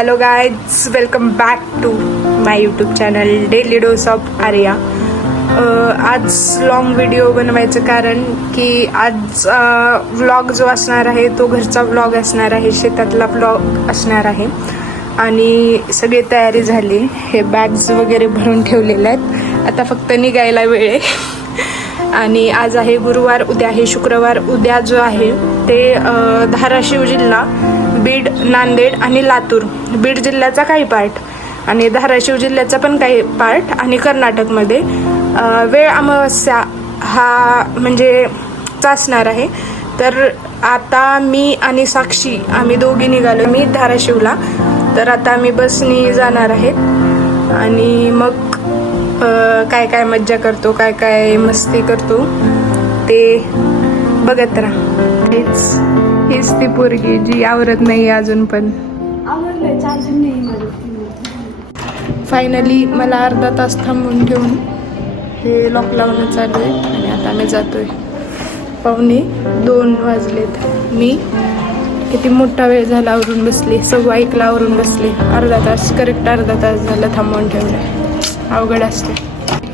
Hello guys, welcome back to my YouTube channel daily dose of Arya. आज long video बनवायचं कारण की आज व्लॉग जो असणार आहे तो घरचा व्लॉग असणार आहे, शेतातला व्लॉग असणार आहे. आणि सगळी तयारी झाली, हे बॅग्स वगैरे भरून ठेवलेले आहेत, आता फक्त निघायला वेळ आहे. आणि आज आहे गुरुवार, उद्या आहे शुक्रवार. उद्या जो आहे ते धाराशिव जिल्हा, बीड, नांदेड आणि लातूर, बीड जिल्ह्याचा काही पार्ट आणि धाराशिव जिल्ह्याचा पण काही पार्ट आणि कर्नाटकमध्ये वेळ अमावस्या हा म्हणजे असणार आहे. तर आता मी आणि साक्षी आम्ही दोघी निघालो, मी धाराशिवला. तर आता आम्ही बसनी जाणार आहे आणि मग काय काय मज्जा करतो, काय काय मस्ती करतो ते बघत राहा. हीच ती पोरगी जी आवरत नाही अजून पण. फायनली मला अर्धा तास थांबून ठेवून हे लॉक लावणं चालू आहे आणि आता आम्ही जातोय. 1:45 वाजलेत. मी किती मोठा वेळ झाला आवरून बसले, 1:15 आवरून बसले. अर्धा तास, करेक्ट अर्धा तास झालं थांबवून ठेवलं. अवघड असते.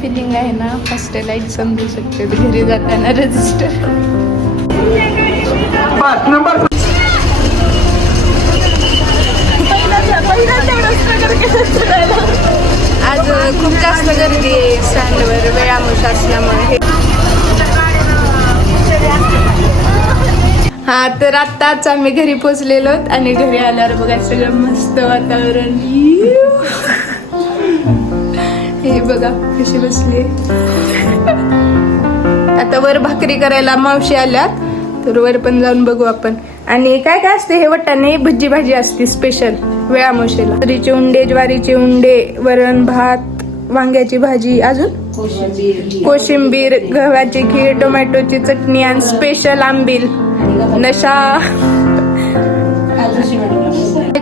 फिलिंग आहे ना, फर्स्ट लाईट समजू शकते घरी जाताना. रजिस्टर आज खूप जास्त गर्दी आहे स्टँडवर, वेळामुळे असल्यामुळे. हा, तर आत्ताच आम्ही घरी पोचलेलो आणि घरी आल्यावर बघा सगळं मस्त वातावरण. हे बघा कशी बसली. आता वर भाकरी करायला मावशी आल्यात, तर वर पण जाऊन बघू आपण. आणि काय काय असते हे वाटाणे, भजी भाजी असते स्पेशल वेळामुळेला. तुरीचे उंडे, ज्वारीचे उंडे, वरण भात, वांग्याची भाजी, अजून कोशिंबीर, गव्हाची खीर, टोमॅटोची चटणी आणि स्पेशल आंबील. नशा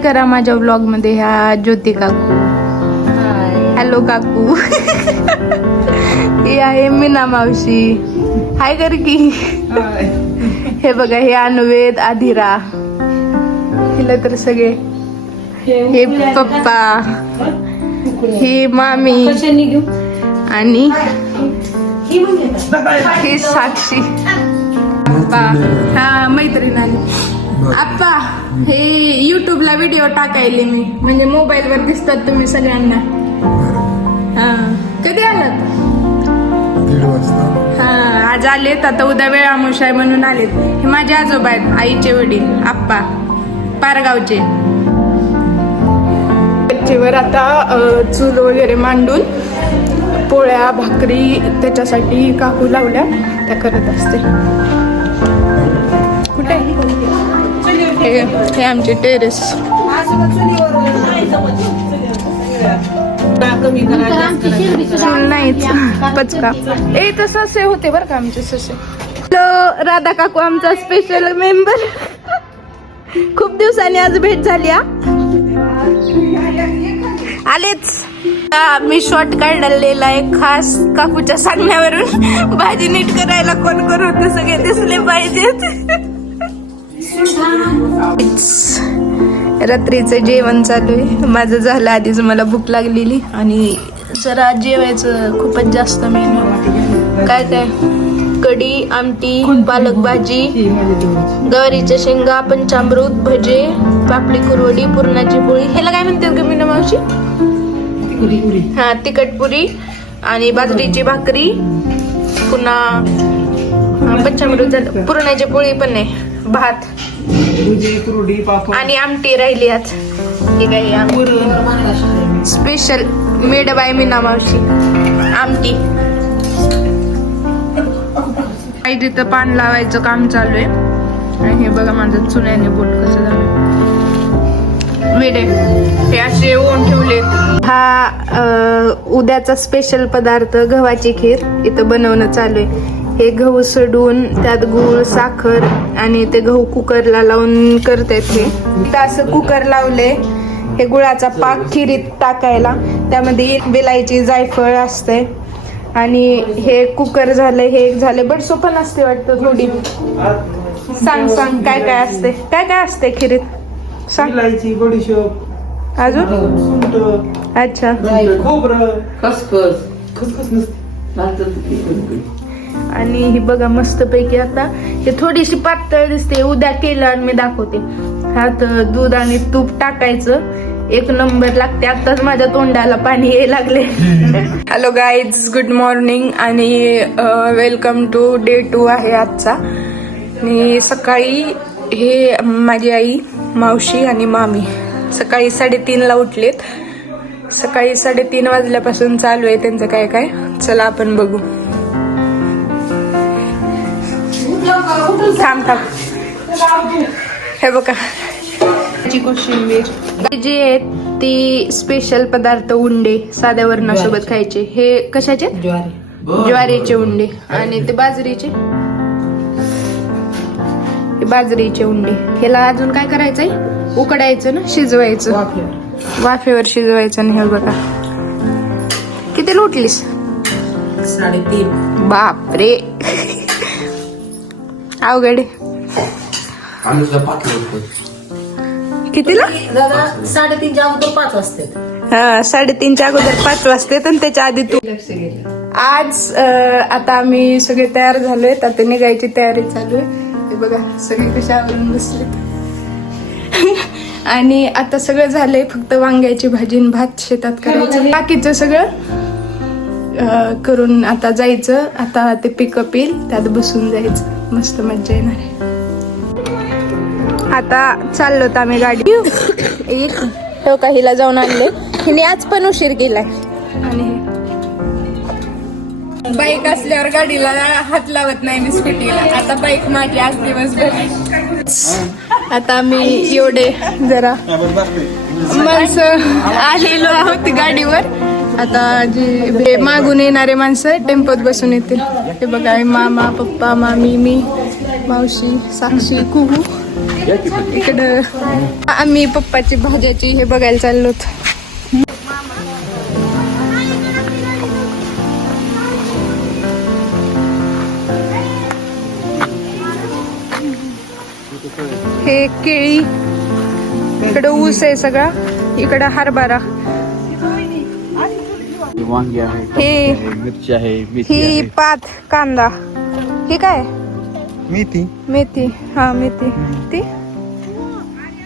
करा माझ्या व्लॉग मध्ये. ह्या ज्योती काकू, हॅलो काकू. ही आहे मीना मावशी, हाय कर की. हे बघा, हे अनुवेद, आधिरा, हिला तर सगळे. हे पप्पा, ही मामी आणि ही साक्षी. आप्पा, हा मैत्रीण आली. आप्पा, हे युट्यूबला व्हिडिओ टाकायले मी, म्हणजे मोबाईल वर दिसतात तुम्ही सगळ्यांना. हा, कधी आलात? 1:30 वाजता. हा, आज आलेत. आता उद्या वेळामुळे म्हणून आलेत. हे माझे आजोबा आहेत, आईचे वडील, आप्पा, पारगावचे. वर आता चूल वगैरे मांडून पोळ्या भाकरी त्याच्यासाठी काकू लावल्या, त्या करत असते. कुठे हे आमचे टेरेस. नाहीच पचका. ए तर ससे होते बरं का आमचे ससे. हॅलो राधा काकू, आमचा स्पेशल मेंबर. खूप दिवसांनी आज भेट झाली. आलेच. मी शॉर्ट काढलेला आहे खास काकूच्या सांगण्यावरून. भाजी नीट करायला कोण कोण होते सगळे दिसले पाहिजेत. रात्रीचं जेवण चालू आहे. माझं झालं आधीच, मला भूक लागलेली आणि जरा जेवायचं खूपच जास्त मेनू. काय काय, कढी, आमटी, पालक भाजी, गवारीच्या शेंगा, पंचामृत, भजे, पापडी कुरवडी, पुरणाची पोळी. ह्याला काय म्हणतात ग मीना मावशी? हा, तिखट पुरी आणि बाजरीची भाकरी, पुन्हा पंचामृत झालं, पुरणाची पोळी पण नाही, भात आणि आमटी राहिली आज. हे काय स्पेशल मेड बाय मीना मावशी आमटी. पाहिजे तर पान लावायचं काम चालू आहे. आणि हे बघा माझं चुन्याने बोट कसं झालं. वेडे हे असे ओवून ठेवलेत. हा उद्याचा स्पेशल पदार्थ गव्हाची खीर इथं बनवणं चालू आहे. हे गहू सडून त्यात गूळ, साखर आणि ते गहू कुकरला लावून करतात. हे इथं असं कुकर लावले. हे गुळाचा पाक खिरीत टाकायला, त्यामध्ये विलायची, जायफळ असते. आणि हे कुकर झालंय, हे एक झालंय. बडसो पण असते वाटतं थोडी. सांग काय काय असते, काय काय असते खिरीत सांग. विलायची, बडीशोप, अजून अच्छा. आणि ही बघा मस्त पैकी आता हे थोडीशी पातळ दिसते. उद्या केलं आणि मी दाखवते. ह्यात दूध आणि तूप टाकायचं. एक नंबर लागते. आताच माझ्या तोंडाला पाणी यायला लागले. हॅलो गाईज, गुड मॉर्निंग आणि वेलकम टू डे 2 आहे आजचा. आणि सकाळी हे माझी आई, मावशी आणि मामी सकाळी 3:30ला उठलेत. सकाळी 3:30 वाजल्यापासून चालू आहे त्यांचं काय काय. चला आपण बघू. थांब. हे बघा कोशिंबीर जी आहे ती स्पेशल पदार्थ उंडे साध्या वरणासोबत खायचे. हे कशाचे? ज्वारीचे उंडे. आणि ते बाजरीचे उंडे. ह्याला अजून काय करायचंय? उकडायचं ना, शिजवायचं. वाफेवर शिजवायचं. आणि हे बघा किती लुटलीस? 3:30. बापरे, अवघड. कितीला? दादा 3:30च्या अगोदर 5 वाजते. हा, 3:30च्या अगोदर 5 वाजते. आणि त्याच्या आधी तू. आज आता आम्ही सगळे तयार झालोय. आता निघायची तयारी चालू आहे. हे बघा सगळे कसे आवरून बसले. आणि आता सगळं झालंय. फक्त वांग्याची भाजी आणि भात शेतात करायचं. बाकीचं सगळं करून आता जायचं. आता ते पिकअप येईल, त्यात बसून जायचं. मस्त मज्जा येणार आहे. आता चाललो तर आम्ही गाडी. एक टोकाहीला जाऊन आणले. हिने आज पण उशीर केलाय. आणि बाईक असल्यावर गाडीला हात लावत नाही मी स्कूटीला. आता बाईक माझी आज दिवसभर. आता आम्ही एवढे जरा माणसं आलेलो आहोत गाडीवर. आता जे मागून येणारे माणसं टेम्पोत बसून येतील. हे बघा मामा, पप्पा, मामी, मी, मावशी, साक्षी, कुहू. इकडं आम्ही पप्पाची भाज्याची हे बघायला चाललोत. हे केळी, इकडं ऊस आहे सगळा. इकडं हरभरा, वांगी आहे, हे मिरची आहे, ही पात, कांदा. हे काय? मेथी. हा मेथी. ती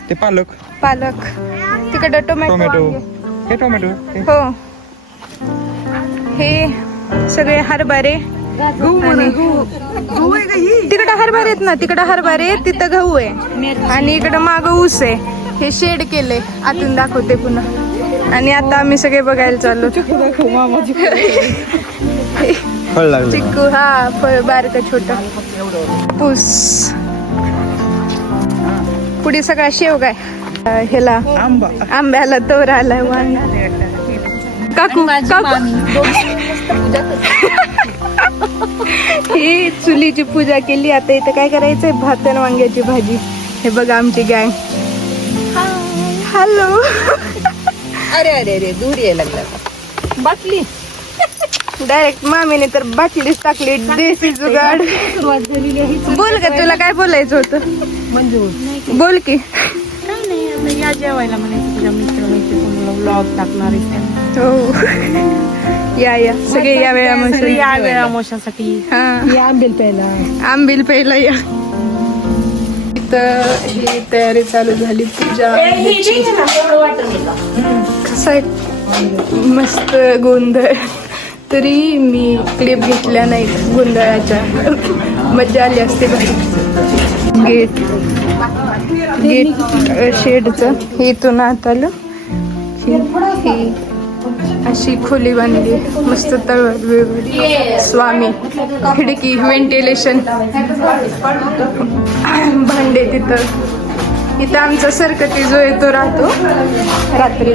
ते पालक. तिकडं टोमॅटो. हे टोमॅटो. हो, हे सगळे हरभरे. आणि तिकडं हरभरे आहेत ना, तिकडं हरभरे, तिथं गहू आहे. आणि इकडं मागं ऊस आहे. हे शेड केलंय. आतून दाखवते पुन्हा. आणि आता आम्ही सगळे बघायला चाललो. फळ लागलं. चिक्कू, हा फळ बारक छोट. ऊस. पुढे सगळा शेवगाय. ह्याला आंब्याला तोर आलाय. वांगा. काकू ही चुलीची पूजा केली. आता इथं काय करायचंय? भात आणि वांग्याची भाजी. हे बघा आमची गँग. हॅलो. अरे दूर यायला लागला. बाटली डायरेक्ट मामीने तर बाटलीच टाकली. देसी जुगाड. बोल का, तुला काय बोलायचं होतं? बोल की. या जेवायला म्हणायचं तुझ्या मित्र ब्लॉग टाकणार आहे. हो, या सगळे या वेळामोशासाठी. हा, आंबील प्यायला या. इथं ही तयारी चालू झाली. पूजा कसा आहे मस्त गोंधळ. तरी मी क्लिप घेतल्या नाहीत गोंधळाच्या. मजा आली असते भाई. गेट शेडचं इथून आत आलं. ही अशी खोली बांधली मस्त. तळवट स्वामी, खिडकी, व्हेंटिलेशन, भांडे. इथं आमचा सरकती जो आहे तो राहतो रात्री.